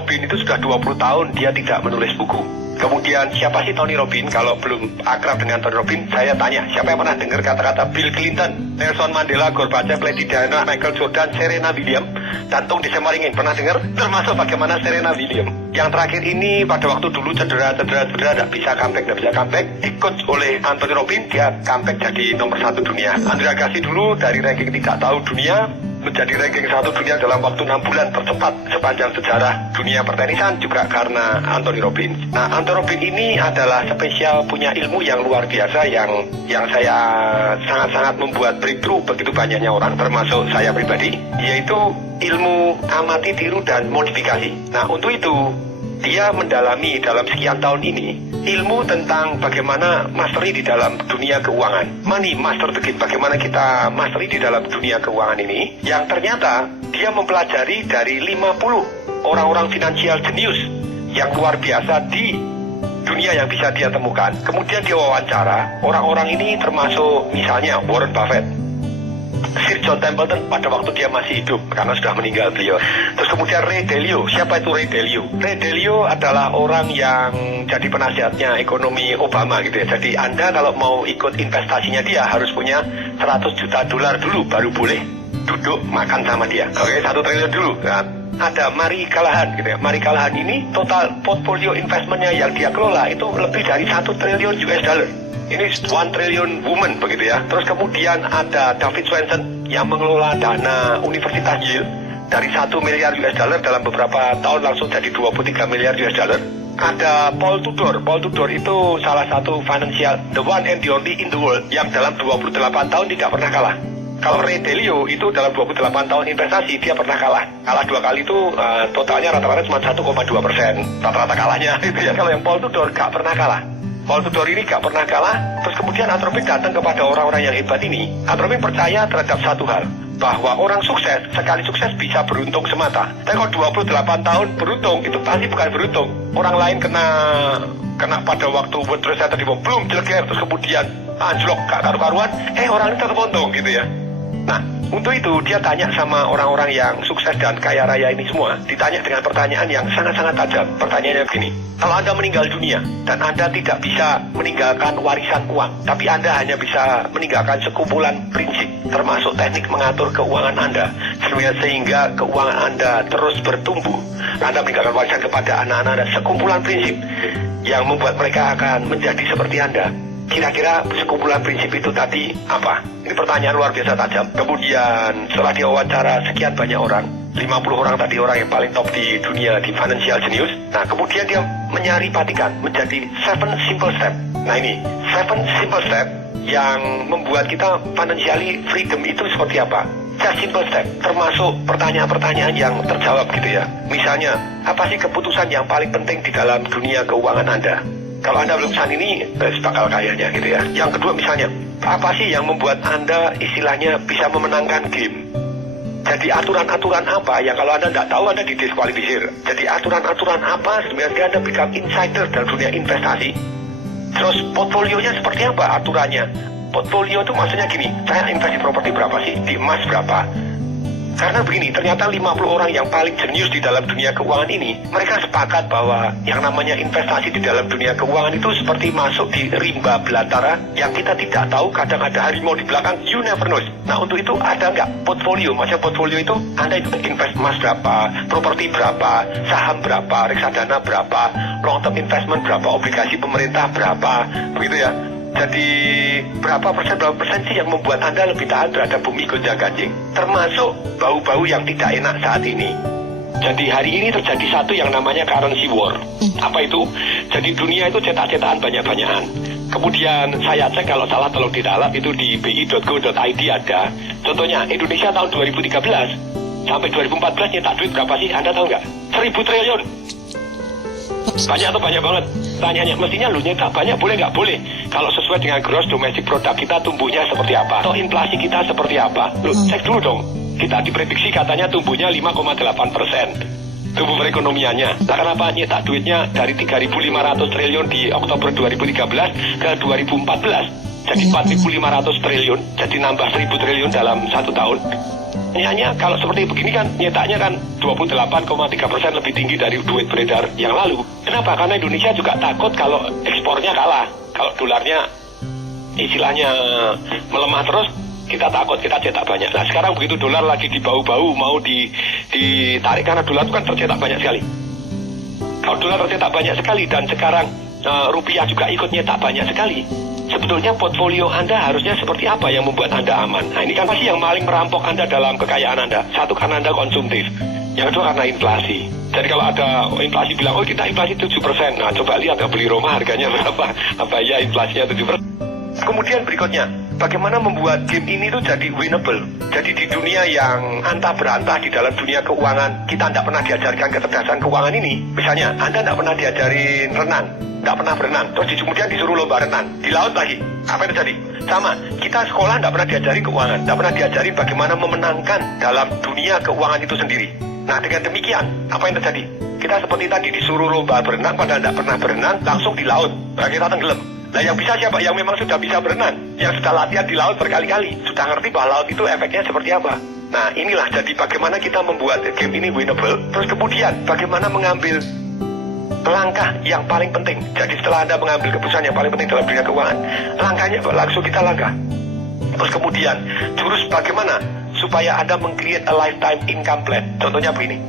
Robbins itu sudah 20 tahun dia tidak menulis buku. Kemudian siapa sih Tony Robbins? Kalau belum akrab dengan Tony Robbins, saya tanya, siapa yang pernah dengar kata-kata Bill Clinton, Nelson Mandela, Gorbachev, Lady Diana, Michael Jordan, Serena Williams, Jantung Disemaringin, pernah dengar? Termasuk bagaimana Serena Williams. Yang terakhir ini pada waktu dulu cedera, tidak bisa comeback. Ikut oleh Anthony Robbins, dia comeback jadi nomor 1 dunia. Andre Agassi dulu dari ranking tidak tahu dunia, menjadi ranking 1 dunia dalam waktu 6 bulan tercepat sepanjang sejarah dunia pertenisan juga karena Anthony Robbins. Nah, Anthony Robbins ini adalah spesial, punya ilmu yang luar biasa yang saya sangat-sangat membuat breakthrough begitu banyaknya orang, termasuk saya pribadi, yaitu ilmu amati, tiru, dan modifikasi. Nah, untuk itu dia mendalami dalam sekian tahun ini ilmu tentang bagaimana mastery di dalam dunia keuangan. Money master the game, bagaimana kita mastery di dalam dunia keuangan ini, yang ternyata dia mempelajari dari 50 orang-orang finansial jenius yang luar biasa di dunia yang bisa dia temukan. Kemudian dia wawancara orang-orang ini, termasuk misalnya Warren Buffett, Sir John Templeton pada waktu dia masih hidup, karena sudah meninggal beliau. Terus kemudian Ray Dalio. Siapa itu Ray Dalio? Ray Dalio adalah orang yang jadi penasihatnya ekonomi Obama gitu ya. Jadi Anda kalau mau ikut investasinya dia harus punya 100 juta dolar dulu baru boleh duduk makan sama dia. Oke, 1 triliun dulu kan. Ada Mary Callahan gitu ya. Mary Callahan ini total portfolio investmentnya yang dia kelola itu lebih dari 1 triliun US dollar. Ini 1 triliun woman begitu ya. Terus kemudian ada David Swensen yang mengelola dana Universitas Yale dari 1 miliar US dollar dalam beberapa tahun langsung jadi 23 miliar US dollar. Ada Paul Tudor. Paul Tudor itu salah satu financial, the one and the only in the world, yang dalam 28 tahun tidak pernah kalah. Kalau Ray Dalio itu dalam 28 tahun investasi dia pernah kalah. Kalah 2 kali itu totalnya rata-rata cuma 1,2% rata-rata kalahnya. Itu ya. Kalau yang Paul Tudor gak pernah kalah. Paul Tudor ini gak pernah kalah. Terus kemudian Anthropic datang kepada orang-orang yang hebat ini. Anthropic percaya terhadap satu hal, bahwa orang sukses, sekali sukses bisa beruntung semata. Tapi kalau 28 tahun beruntung, itu pasti bukan beruntung. Orang lain kena pada waktu World Trade Center dibom, belum jeleger, terus kemudian anjlok gak karu-karuan, orang ini tetap untung gitu ya. Nah, untuk itu dia tanya sama orang-orang yang sukses dan kaya raya ini semua, ditanya dengan pertanyaan yang sangat-sangat tajam. Pertanyaannya begini, kalau Anda meninggal dunia dan Anda tidak bisa meninggalkan warisan uang, tapi Anda hanya bisa meninggalkan sekumpulan prinsip, termasuk teknik mengatur keuangan Anda, sehingga keuangan Anda terus bertumbuh. Anda meninggalkan warisan kepada anak-anak Anda, sekumpulan prinsip yang membuat mereka akan menjadi seperti Anda. Kira-kira sekumpulan prinsip itu tadi apa? Ini pertanyaan luar biasa tajam. Kemudian setelah dia wawancara sekian banyak orang, 50 orang tadi, orang yang paling top di dunia di financial genius. Nah, kemudian dia menyaripatikan menjadi 7 simple step. Nah, ini 7 simple step yang membuat kita financially freedom itu seperti apa? Just simple step, termasuk pertanyaan-pertanyaan yang terjawab gitu ya. Misalnya, apa sih keputusan yang paling penting di dalam dunia keuangan Anda? Kalau Anda belum pesan ini, bakal kayanya gitu ya. Yang kedua misalnya, apa sih yang membuat Anda istilahnya bisa memenangkan game? Jadi aturan-aturan apa yang kalau Anda tidak tahu Anda didiskualifikasi. Jadi aturan-aturan apa sebenarnya Anda become insider dalam dunia investasi? Terus portfolionya seperti apa aturannya? Portfolio itu maksudnya gini, saya investasi properti berapa sih? Di emas berapa? Karena begini, ternyata 50 orang yang paling jenius di dalam dunia keuangan ini, mereka sepakat bahwa yang namanya investasi di dalam dunia keuangan itu seperti masuk di rimba belantara yang kita tidak tahu, kadang ada harimau di belakang, you never know. Nah, untuk itu ada nggak portfolio? Maksudnya portfolio itu Anda invest emas berapa, properti berapa, saham berapa, reksadana berapa, long term investment berapa, obligasi pemerintah berapa, begitu ya. Jadi berapa persen sih yang membuat Anda lebih tahan terhadap bumi gonjang-ganjing, termasuk bau-bau yang tidak enak saat ini. Jadi hari ini terjadi satu yang namanya currency war. Apa itu? Jadi dunia itu cetak-cetakan banyak-banyakan. Kemudian saya cek, kalau salah tolong diralat, itu di bi.go.id ada. Contohnya Indonesia tahun 2013 sampai 2014 nyetak duit berapa sih? Anda tahu nggak? 1.000 triliun. Banyak atau banyak banget? Tanyanya, mestinya lu nyetak banyak, boleh nggak? Boleh. Kalau sesuai dengan gross domestic product kita tumbuhnya seperti apa? Atau inflasi kita seperti apa? Lu cek dulu dong. Kita diprediksi katanya tumbuhnya 5,8%. Tumbuh perekonomiannya. Nah, kenapa nyetak duitnya dari 3.500 triliun di Oktober 2013 ke 2014? Jadi 4.500 triliun, jadi nambah 1.000 triliun dalam 1 tahun. Hanya kalau seperti begini kan nyetaknya kan 28,3% lebih tinggi dari duit beredar yang lalu. Kenapa? Karena Indonesia juga takut kalau ekspornya kalah. Kalau dolarnya istilahnya melemah terus, kita takut kita cetak banyak. Nah sekarang begitu dolar lagi di bau-bau mau ditarik karena dolar itu kan tercetak banyak sekali. Kalau dolar tercetak banyak sekali dan sekarang rupiah juga ikut nyetak banyak sekali. Sebetulnya portfolio Anda harusnya seperti apa yang membuat Anda aman? Nah ini kan pasti yang paling merampok Anda dalam kekayaan Anda. Satu, karena Anda konsumtif. Yang kedua, karena inflasi. Jadi kalau ada inflasi bilang, oh kita inflasi 7%. Nah coba lihat beli rumah harganya berapa. Apa ya inflasinya 7%. Kemudian berikutnya, bagaimana membuat game ini tuh jadi winnable. Jadi di dunia yang antah berantah di dalam dunia keuangan, kita tidak pernah diajarkan kecerdasan keuangan ini. Misalnya, Anda tidak pernah diajarin renang, tidak pernah berenang, terus kemudian disuruh lomba renang, di laut lagi. Apa yang terjadi? Sama, kita sekolah tidak pernah diajarin keuangan, tidak pernah diajarin bagaimana memenangkan dalam dunia keuangan itu sendiri. Nah dengan demikian, apa yang terjadi? Kita seperti tadi disuruh lomba berenang, padahal tidak pernah berenang, langsung di laut, kita tenggelam. Nah yang bisa siapa? Yang memang sudah bisa berenang, yang sudah latihan di laut berkali-kali, sudah ngerti bahwa laut itu efeknya seperti apa. Nah inilah jadi bagaimana kita membuat game ini winnable. Terus kemudian bagaimana mengambil langkah yang paling penting. Jadi setelah Anda mengambil keputusan yang paling penting dalam dunia keuangan, langkahnya langsung kita langkah. Terus kemudian jurus bagaimana supaya Anda meng-create a lifetime income plan. Contohnya begini,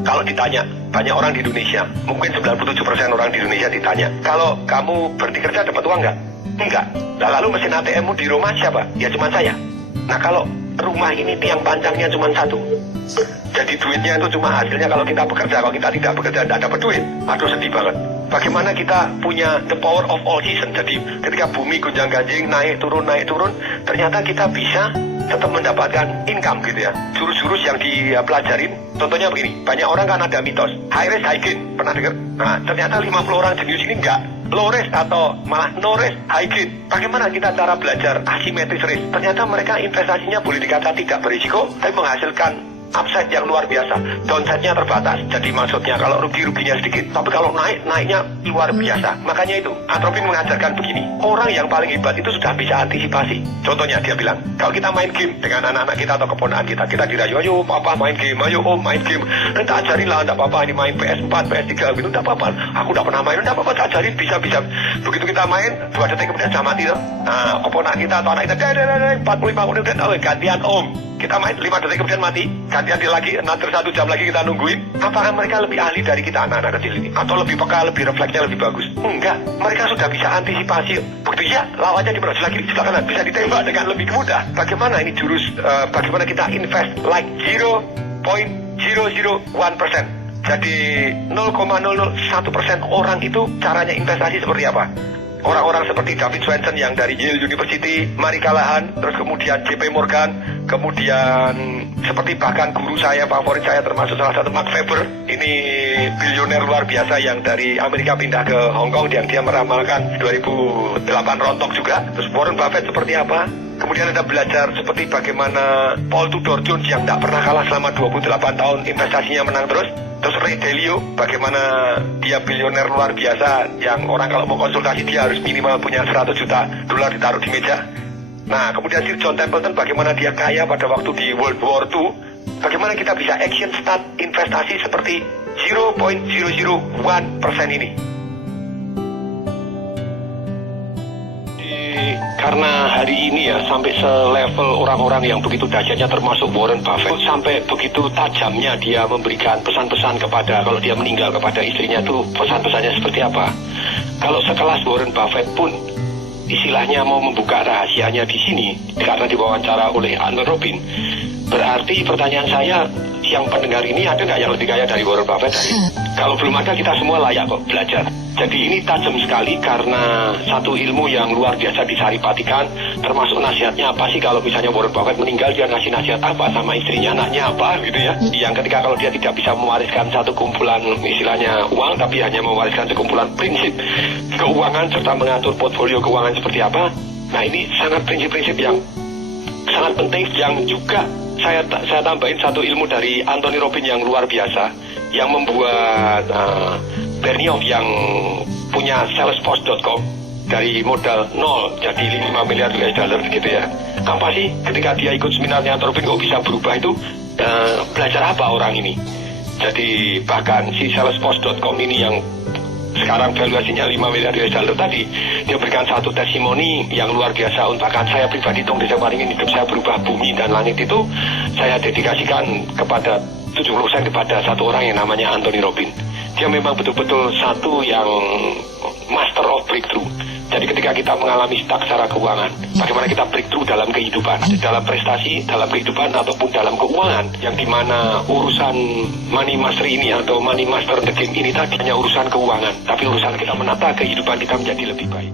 kalau ditanya banyak orang di Indonesia, mungkin 97% orang di Indonesia ditanya, kalau kamu berhenti kerja dapat uang nggak? Enggak. Nah, lalu mesin ATM-mu di rumah siapa? Ya cuma saya. Nah kalau rumah ini tiang panjangnya cuma satu, jadi duitnya itu cuma hasilnya kalau kita bekerja. Kalau kita tidak bekerja tidak dapat duit. Aduh sedih banget. Bagaimana kita punya the power of all season. Jadi ketika bumi gonjang-ganjing naik turun, ternyata kita bisa tetap mendapatkan income gitu ya. Jurus-jurus yang dipelajarin, contohnya begini, banyak orang kan ada mitos high risk high gain, pernah dengar? Nah ternyata 50 orang jenius ini enggak, low risk atau malah no risk high gain. Bagaimana kita cara belajar asymmetric risk? Ternyata mereka investasinya boleh dikatakan tidak berisiko, tapi menghasilkan upside yang luar biasa, downside-nya terbatas. Jadi maksudnya kalau ruginya sedikit, tapi kalau naiknya luar biasa. Makanya itu Antropin mengajarkan begini, orang yang paling hebat itu sudah bisa antisipasi. Contohnya dia bilang, kalau kita main game dengan anak-anak kita atau keponakan kita dirayu, ayo papa main game, ayo om main game, nanti ajarin lah, tidak apa-apa ini main PS4, PS3 gitu, tidak apa-apa, aku tidak pernah main, tidak apa-apa, ajarin bisa. Begitu kita main, 2 detik kemudian sudah mati tuh. Nah keponakan kita atau anak kita 45 menit gantian om, kita main 5 detik kemudian mati, gantian dia lagi, nanti 1 jam lagi kita nungguin. Apakah mereka lebih ahli dari kita anak-anak kecil ini? Atau lebih peka, lebih refleksnya lebih bagus? Enggak, mereka sudah bisa antisipasi. Bukti ya, lawannya di belah kiri, sebelah kanan, bisa ditembak dengan lebih mudah. Bagaimana ini jurus, bagaimana kita invest like 0.001%. Jadi 0,001% orang itu caranya investasi seperti apa? Orang-orang seperti David Swensen yang dari Yale University, Mari Callahan, terus kemudian JP Morgan, kemudian seperti bahkan guru saya, favorit saya termasuk salah satu Mark Faber, ini bilioner luar biasa yang dari Amerika pindah ke Hong Kong, yang dia meramalkan 2008 rontok juga. Terus Warren Buffett seperti apa? Kemudian Anda belajar seperti bagaimana Paul Tudor Jones yang tidak pernah kalah selama 28 tahun, investasinya menang terus. Terus Ray Dalio, bagaimana dia bilioner luar biasa yang orang kalau mau konsultasi dia harus minimal punya 100 juta dolar ditaruh di meja. Nah kemudian Sir John Templeton, bagaimana dia kaya pada waktu di World War II. Bagaimana kita bisa action start investasi seperti 0.001% ini. Karena hari ini ya sampai selevel orang-orang yang begitu dahsyatnya termasuk Warren Buffett, sampai begitu tajamnya dia memberikan pesan-pesan kepada, kalau dia meninggal kepada istrinya tuh pesan-pesannya seperti apa. Kalau sekelas Warren Buffett pun istilahnya mau membuka rahasianya di sini karena diwawancara oleh Anthony Robbins, berarti pertanyaan saya, yang pendengar ini ada nggak yang lebih kaya dari Warren Buffett? Kalau belum ada, kita semua layak kok belajar. Jadi ini tajam sekali karena satu ilmu yang luar biasa disaripatikan, termasuk nasihatnya apa sih kalau misalnya Warren Buffett meninggal, dia ngasih nasihat apa sama istrinya, anaknya apa gitu ya. Yang ketika kalau dia tidak bisa mewariskan satu kumpulan istilahnya uang, tapi hanya mewariskan sekumpulan prinsip keuangan serta mengatur portfolio keuangan seperti apa. Nah ini sangat prinsip-prinsip yang sangat penting, yang juga saya tambahin satu ilmu dari Anthony Robbins yang luar biasa, yang membuat Benioff yang punya salesforce.com, dari modal nol jadi 5 miliar US dollar gitu ya. Apa sih ketika dia ikut seminarnya Anthony Robbins kok bisa berubah itu? Belajar apa orang ini? Jadi bahkan si salesforce.com ini yang sekarang valuasinya 5 miliar US dollar tadi, dia berikan satu testimoni yang luar biasa. Untukkan saya pribadi, Tong Desa Waringin, hidup saya berubah, bumi dan langit itu saya dedikasikan kepada 70% kepada satu orang yang namanya Anthony Robbins. Dia memang betul-betul satu yang master of breakthrough. Jadi ketika kita mengalami stuck secara keuangan, bagaimana kita breakthrough dalam kehidupan, dalam prestasi, dalam kehidupan, ataupun dalam keuangan, yang dimana urusan money master ini atau money master the game ini tadi hanya urusan keuangan, tapi urusan kita menata kehidupan kita menjadi lebih baik.